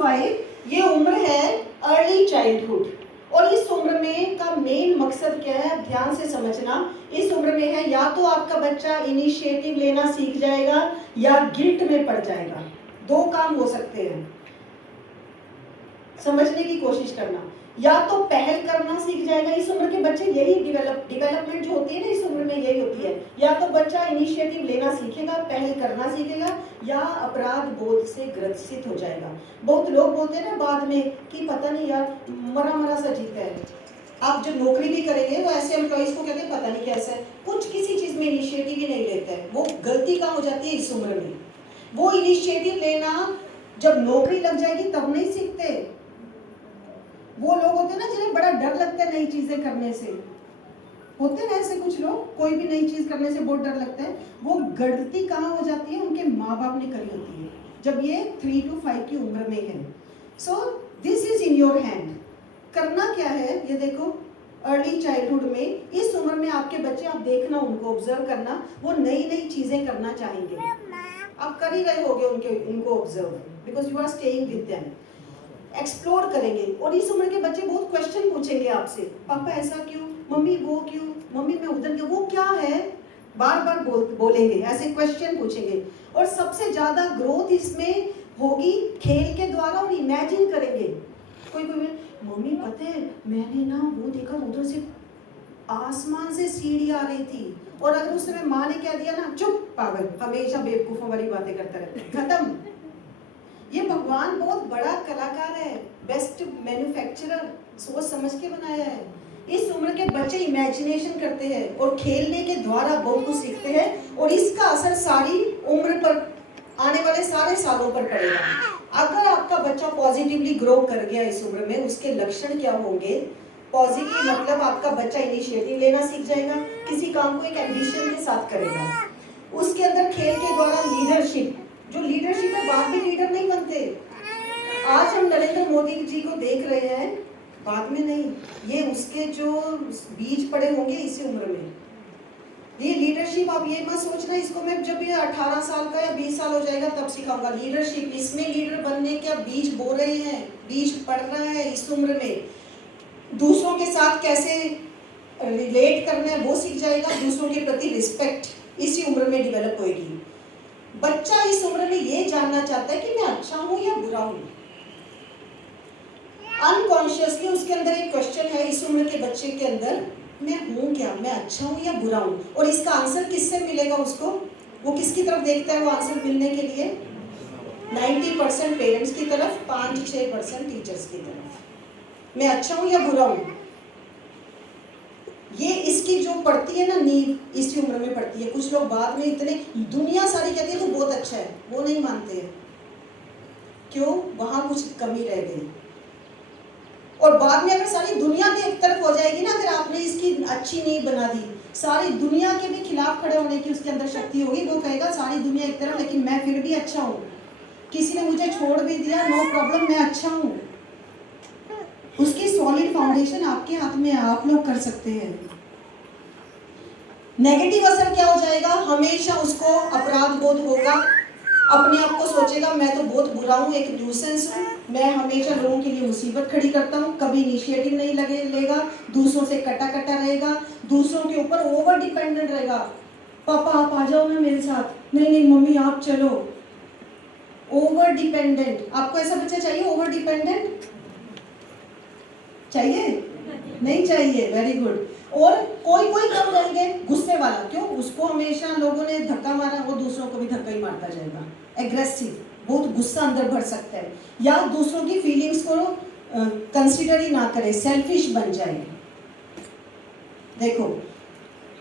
5 ये उम्र है अर्ली चाइल्डहुड। और इस उम्र में का मेन मकसद क्या है, ध्यान से समझना। इस उम्र में है या तो आपका बच्चा इनिशिएटिव लेना सीख जाएगा या गिल्ट में पड़ जाएगा। दो काम हो सकते हैं, समझने की कोशिश करना। या तो पहल करना सीख जाएगा, इस उम्र के बच्चे यही डेवलपमेंट जो होती है ना इस उम्र में यही होती है। या तो बच्चा इनिशिएटिव लेना सीखेगा, पहल करना सीखेगा, या अपराध बोध से ग्रसित हो जाएगा। बहुत लोग बोलते हैं ना बाद में कि पता नहीं यार मरा मरा सा जीता है। आप जब नौकरी भी करेंगे वो ऐसे एम्प्लॉइज को कहते हैं पता नहीं कैसा है, कुछ किसी चीज में इनिशिएटिव ही नहीं लेता है। वो गलती कहाँ हो जाती है इस उम्र में। वो इनिशिएटिव लेना जब नौकरी लग जाएगी तब नहीं सीखते। वो लोग होते हैं ना जिन्हें बड़ा डर लगता है नई चीजें करने से, होते हैं ऐसे कुछ लोग, कोई भी नई चीज करने से बहुत डर लगता है। वो गलती कहाँ हो जाती है, उनके माँ बाप ने करी होती है जब ये 3 to 5 की उम्र में है। So this is in your hand. करना क्या है ये देखो, अर्ली चाइल्डहुड में इस उम्र में आपके बच्चे, आप देखना उनको, ऑब्जर्व करना, वो नई नई चीजें करना चाहेंगे। आप कर ही रहे होगे उनको observe, because you are staying with them. Explore करेंगे और इस उम्र के बच्चे बहुत क्वेश्चन पूछेंगे आपसे, पापा ऐसा क्यों, मम्मी वो क्यों, मम्मी मैं उधर क्यों, वो क्या है, बार बार बोलेंगे, ऐसे क्वेश्चन पूछेंगे। और सबसे ज्यादा ग्रोथ इसमें होगी खेल के द्वारा, और इमेजिन करेंगे। कोई मम्मी पता है मैंने ना वो देखा उधर से आसमान से सीढ़ी आ रही थी, और अगर उस समय माँ ने कह दिया ना चुप पागल, हमेशा बेवकूफों वाली बातें करता रहता, खत्म। ये भगवान बहुत बड़ा कलाकार है, बेस्ट मैन्युफैक्चरर, सोच समझ के बनाया है। इस उम्र के बच्चे इमेजिनेशन करते हैं और खेलने के द्वारा बहुत कुछ सीखते हैं, और इसका असर सारी उम्र पर, आने वाले सारे सालों पर पड़ेगा। अगर आपका बच्चा पॉजिटिवली ग्रो कर गया इस उम्र में, उसके लक्षण क्या होंगे? पॉजिटिव मतलब आपका बच्चा इनिशिएटिव लेना सीख जाएगा, किसी काम को एक एम्बिशन के साथ करेगा, उसके अंदर खेल के द्वारा लीडरशिप, जो लीडरशिप है बाद में लीडर नहीं बनते। आज हम नरेंद्र मोदी जी को देख रहे हैं, बाद में नहीं, ये उसके जो बीज पड़े होंगे इसी उम्र में। ये लीडरशिप, आप ये मत सोचना इसको मैं जब ये 18 साल का या 20 साल हो जाएगा तब सिखाऊंगा लीडरशिप। इसमें लीडर बनने के बीज बो रहे हैं, बीज पड़ रहा है इस उम्र में। दूसरों के साथ कैसे रिलेट करना है वो सीख जाएगा, दूसरों के प्रति रिस्पेक्ट इसी उम्र में डेवलप होगी। बच्चा इस उम्र में ये जानना चाहता है कि मैं अच्छा हूं या बुरा हूं। अनकॉन्शियसली उसके अंदर एक क्वेश्चन है इस उम्र के बच्चे के अंदर, मैं हूं क्या, मैं अच्छा हूं या बुरा हूं। और इसका आंसर किससे मिलेगा उसको, वो किसकी तरफ देखता है वो आंसर मिलने के लिए? 90% पेरेंट्स की तरफ, 5-6% टीचर्स की तरफ। मैं अच्छा हूं या बुरा हूं, ये इसकी जो पड़ती है ना नींव इसी उम्र में पड़ती है। कुछ लोग बाद में इतने, दुनिया सारी कहती है तो बहुत अच्छा है, वो नहीं मानते हैं, क्यों? वहां कुछ कमी रह गई। और बाद में अगर सारी दुनिया भी एक तरफ हो जाएगी ना, अगर आपने इसकी अच्छी नींव बना दी, सारी दुनिया के भी खिलाफ खड़े होने की उसके अंदर शक्ति होगी। वो कहेगा सारी दुनिया एक तरफ लेकिन मैं फिर भी अच्छा हूँ, किसी ने मुझे छोड़ भी दिया नो प्रॉब्लम, मैं अच्छा हूँ। उसकी सॉलिड फाउंडेशन आपके हाथ में, आप लोग कर सकते हैं। नेगेटिव असर क्या हो जाएगा? हमेशा उसको अपराध बोध होगा, अपने आप को सोचेगा मैं तो बहुत बुरा हूँ, एक न्यूसेंस हूँ, मैं हमेशा लोगों के लिए मुसीबत खड़ी करता हूँ, कभी इनिशिएटिव नहीं लेगा, दूसरों से कटा कटा रहेगा, दूसरों के ऊपर ओवर डिपेंडेंट रहेगा। पापा आप आ जाओ ना मेरे साथ, नहीं नहीं मम्मी आप चलो। ओवर डिपेंडेंट, आपको ऐसा बच्चा चाहिए? ओवर डिपेंडेंट चाहिए? नहीं चाहिए, वेरी गुड। और कोई कम रहेंगे, गुस्से वाला, क्यों? उसको हमेशा लोगों ने धक्का मारा, वो दूसरों को भी धक्का ही मारता जाएगा। एग्रेसिव, बहुत गुस्सा अंदर भर सकता है, या दूसरों की फीलिंग्स को कंसीडर ही ना करे, सेल्फिश बन जाए। देखो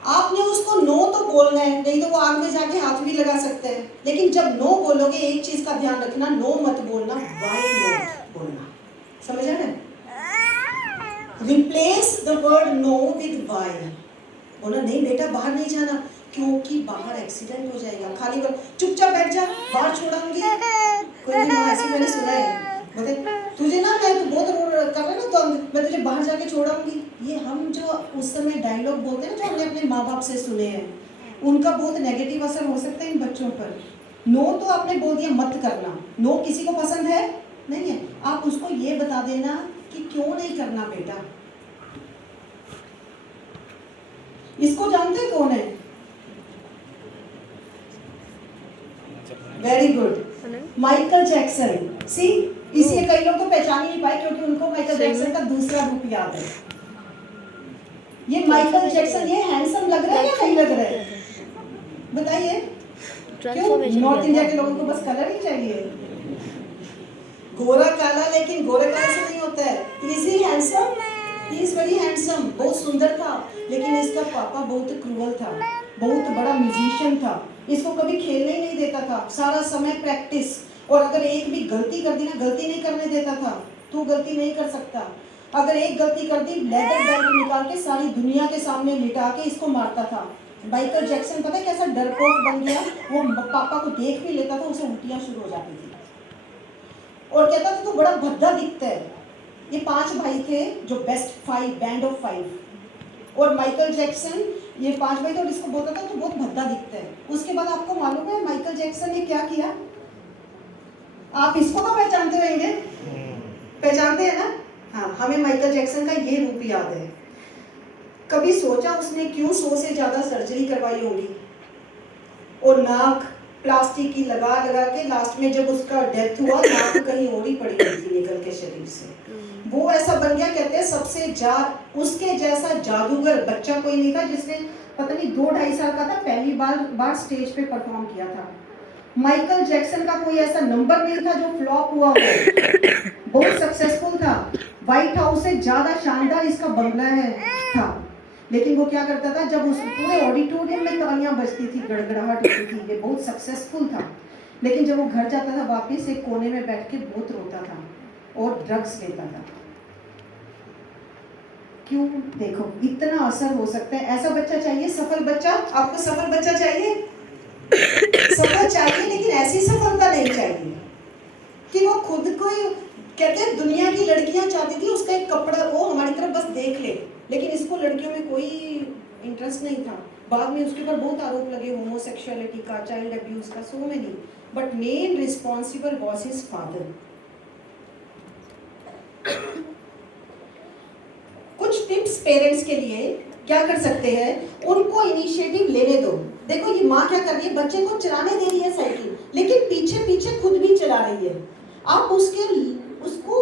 आपने उसको नो तो बोलना है, नहीं तो वो आग में जाके हाथ भी लगा सकते हैं, लेकिन जब नो बोलोगे एक चीज का ध्यान रखना, नो मत बोलना, वाई नो बोलना, समझ आ रहा है? Replace the word no with y. बोला नहीं बेटा बाहर नहीं जाना, क्योंकि बाहर एक्सीडेंट हो जाएगा, खाली बोल चुपचाप बैठ जा, बाहर छोड़ाऊंगी। कोई ऐसे मैंने सुना है, बोले तुझे ना मैं तो बहुत कर रहा ना तो मैं तुझे बाहर जाके छोड़ाऊंगी। ये हम जो उस समय डायलॉग बोलते हैं ना, जो हमने अपने माँ बाप से सुने हैं, उनका बहुत नेगेटिव असर हो सकता है इन बच्चों पर। नो तो आपने बोल दिया मत करना, नो किसी को पसंद है नहीं है, इसको ये बता देना कि क्यों नहीं करना बेटा। इसको जानते हैं कौन है? Very good, Michael Jackson. See, इसलिए कई लोग तो पहचान ही नहीं पाए क्योंकि उनको माइकल जैक्सन का दूसरा रूप याद है। ये माइकल जैक्सन, ये हैंडसम लग रहा है या नहीं लग रहा है? बताइए क्यों? नॉर्थ इंडिया के लोगों को बस कलर ही चाहिए, गोरा काला, लेकिन गोरा काला से नहीं होता है। Is he handsome? He is very handsome, बहुत सुंदर था, लेकिन इसका पापा बहुत क्रूअल था, बहुत बड़ा म्यूजिशियन था, इसको कभी खेलने ही नहीं देता था, सारा समय प्रैक्टिस, और अगर एक भी गलती कर दी ना, गलती नहीं करने देता था, तू गलती नहीं कर सकता। अगर एक गलती कर दी, लेदर बेल्ट निकाल के सारी दुनिया के सामने लिटा के इसको मारता था। माइकल जैक्सन पता है कैसा डरपोक बन गया, वो पापा को देख भी लेता था, उसे उल्टियां शुरू हो जाती थी और कहता था तू बड़ा भद्दा दिखता है। ये 5 भाई थे जो बेस्ट 5, बैंड ऑफ 5, और माइकल जैक्सन, ये 5 भाई थे और इसको बोलता था तो बहुत भद्दा दिखता है। उसके बाद आपको मालूम है माइकल जैक्सन ने क्या किया? आप इसको तो पहचानते होंगे, पहचानते हैं ना? हाँ, हमें माइकल जैक्सन का ये रूप याद है। कभी सोचा उसने क्यों 100 से ज्यादा सर्जरी करवाई होगी, और नाक प्लास्टिक की लगा लगा के लास्ट में जब उसका डेथ हुआ, नाक कहीं और ही पड़ी हुई थी निकल के शरीर से। वो ऐसा बन गया, कहते हैं सबसे उसके जैसा जादूगर बच्चा कोई नहीं था जिसने पता नहीं 2-2.5 साल का था, पहली बार स्टेज पे परफॉर्म किया था। माइकल जैक्सन का कोई ऐसा नंबर नहीं था जो फ्लॉप हुआ हो, बहुत सक्सेसफुल था। व्हाइट हाउस से ज्यादा शानदार इसका बंगला था, लेकिन वो क्या करता था, जब उस पूरे ऑडिटोरियम में तालियां बजती थी, गड़गड़ाहट होती थी, ये बहुत सक्सेसफुल था, लेकिन जब वो घर जाता था वापस एक कोने में बैठ के बहुत रोता था और ड्रग्स लेता था। क्यों? देखो इतना असर हो सकता है। ऐसा बच्चा चाहिए, सफल बच्चा। आपको सफल बच्चा चाहिए? सफल चाहिए, लेकिन ऐसी सफलता नहीं चाहिए कि वो खुद को ही, कहते हैं दुनिया की लड़कियां चाहती थी उसका एक कपड़ा वो हमारी तरफ बस देख ले, लेकिन इसको लड़कियों में कोई इंटरेस्ट नहीं था। बाद में उसके ऊपर बहुत आरोप लगे, होमोसेक्सुअलिटी का, चाइल्ड अब्यूज का, so many, but main responsible was his father. कुछ टिप्स पेरेंट्स के लिए क्या कर सकते हैं, उनको इनिशिएटिव लेने दो। देखो ये माँ क्या कर रही है, बच्चे को चलाने दे रही है साइकिल, लेकिन पीछे पीछे खुद भी चला रही है। आप उसको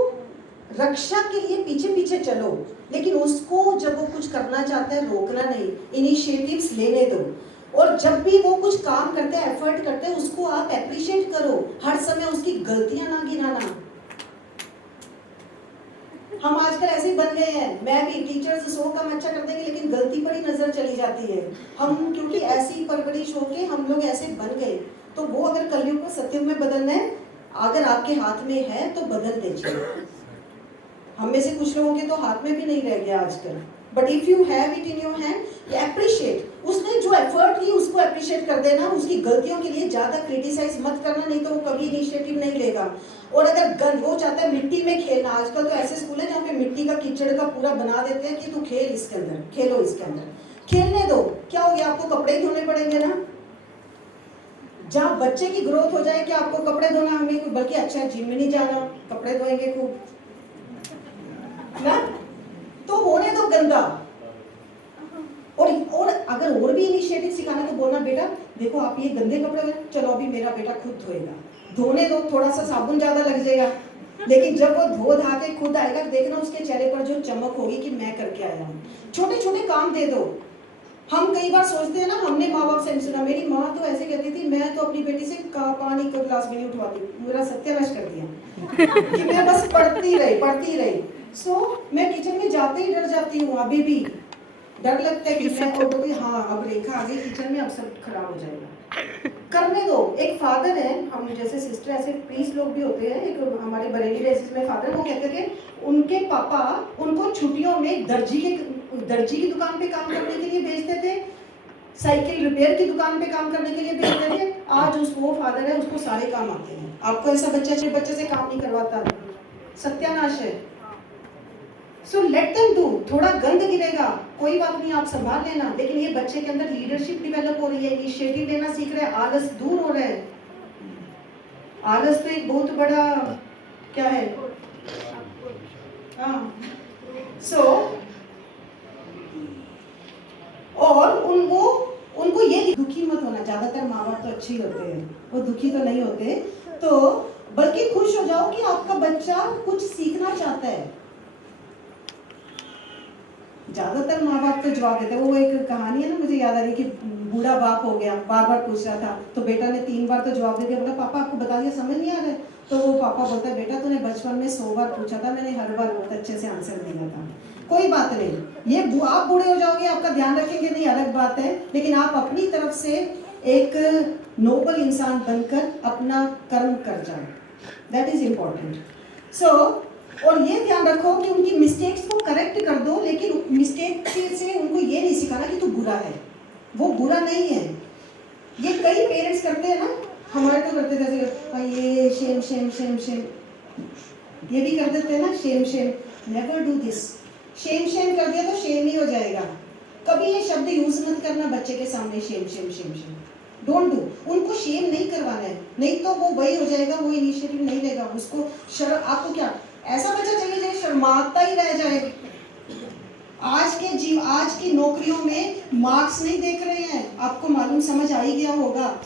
रक्षा के लिए पीछे पीछे चलो, लेकिन उसको जब वो कुछ करना चाहता है रोकना नहीं, इनिशिएटिव्स लेने दो। और जब भी वो कुछ काम करते हैं, एफर्ट करते हैं, उसको आप एप्रिशिएट करो, हर समय उसकी गलतियां ना गिनाना। हम आजकल ऐसे ही बन गए हैं, मैं भी टीचर्स 100 काम अच्छा कर देंगे लेकिन गलती पर ही नजर चली जाती है। हम क्योंकि ऐसी परवरिश होके हम लोग ऐसे बन गए, तो वो अगर कलयुग को सत्युग में बदलना है, अगर आपके हाथ में है तो बदल दीजिए। हम में से कुछ लोगों के तो हाथ में भी नहीं रह गया आजकल, but if you have it in your hand, appreciate. उसने जो एफर्ट की उसको एप्रिशिएट कर देना, उसकी गलतियों के लिए ज्यादा क्रिटिसाइज मत करना, नहीं तो वो कभी इनिशिएटिव नहीं लेगा। और अगर वो चाहता है मिट्टी में खेलना, आजकल तो ऐसे स्कूल है जहाँ पे मिट्टी का कीचड़ का पूरा बना देते हैं कि तू खेल इसके अंदर, खेलो इसके अंदर, खेलने दो, क्या हो गया, आपको कपड़े ही धोने पड़ेंगे ना। जहाँ बच्चे की ग्रोथ हो जाए कि आपको कपड़े धोना हमें, बल्कि अच्छा जिम में नहीं जाना, कपड़े धोएंगे खूब ना, तो होने दो गंदा। और अगर और भी इनिशिएटिव सिखाना तो बोलना बेटा देखो आप ये गंदे कपड़े, चलो अभी मेरा बेटा खुद धोएगा, धोने दो, थोड़ा सा साबुन ज्यादा लग जाएगा, लेकिन जब वो धो धा के खुद आएगा, देखना उसके चेहरे पर जो चमक होगी कि मैं करके आया हूँ। छोटे छोटे काम दे दो। हम कई बार सोचते हैं ना, हमने माँ बाप से नहीं सुना, मेरी माँ तो ऐसे कहती थी, मैं तो अपनी बेटी से पानी का ग्लास भी नहीं उठवाती, मेरा सत्यानाश कर दिया कि मैं बस पढ़ती रही। सो मैं किचन में जाते ही डर जाती हूँ, अभी भी डर लगता है कि मैं हाँ अब रेखा आ गई किचन में, अब सब खराब हो जाएगा। करने दो। एक फादर है, हम जैसे सिस्टर ऐसे प्रीस्ट लोग भी होते हैं, एक हमारे बरेली बेसिस में फादर, वो कहते थे उनके पापा उनको छुट्टियों में दर्जी की दुकान पे काम करने के लिए भेजते थे, साइकिल रिपेयर की दुकान पे काम करने के लिए भेजते थे। आज वो फादर है, उसको सारे काम आते हैं। आपको ऐसा बच्चे से काम नहीं करवाता, सत्यानाश है। So let them do. थोड़ा गंद गिरेगा, कोई बात नहीं, आप संभाल लेना, लेकिन ये बच्चे के अंदर लीडरशिप डेवलप हो रही है, इनिशिएटिव लेना सीख रहा है, आलस दूर हो रहा है। आलस तो एक बहुत बड़ा क्या है, सो और उनको ये दुखी मत होना। ज्यादातर माँ बाप तो अच्छे ही होते हैं, वो दुखी तो नहीं होते, तो बल्कि खुश हो जाओ कि आपका बच्चा कुछ सीखना चाहता है। ज्यादातर माँ बाप तो जवाब देते हैं। वो एक कहानी है ना, मुझे याद आ रही कि बूढ़ा बाप हो गया, बार बार पूछ रहा था, तो बेटा ने 3 बार तो जवाब दे दिया। बोला पापा आपको बता दिया, समझ नहीं आ रहा है? तो वो पापा बोलता है बेटा तूने बचपन में 100 बार पूछा था, मैंने हर बार बहुत अच्छे से आंसर दिया था। कोई बात नहीं, ये आप बूढ़े हो जाओगे, आपका ध्यान रखेंगे नहीं, अलग बात है, लेकिन आप अपनी तरफ से एक नोबल इंसान बनकर अपना कर्म कर जाओ, दैट इज इम्पोर्टेंट। सो और ये ध्यान रखो कि उनकी मिस्टेक्स को करेक्ट कर दो, लेकिन मिस्टेक से उनको ये नहीं सिखाना कि तू बुरा है। वो बुरा नहीं है। ये कई पेरेंट्स करते हैं ना, हमारे तो करते थे, ये शेम शेम शेम शेम, ये भी कर देते हैं ना, Shem Shem, never do this. Shem Shem कर दिया तो शेम ही हो जाएगा। कभी ये शब्द यूज मत करना बच्चे के सामने, Shem Shem Shem Shem, don't do. उनको शेम नहीं करवाना है, नहीं तो वो वही हो जाएगा, वो इनिशिएटिव नहीं लेगा। उसको शर्म, आपको क्या ऐसा बच्चा चाहिए जो शर्माता ही रह जाए? आज की नौकरियों में मार्क्स नहीं देख रहे हैं, आपको मालूम, समझ आ ही गया होगा।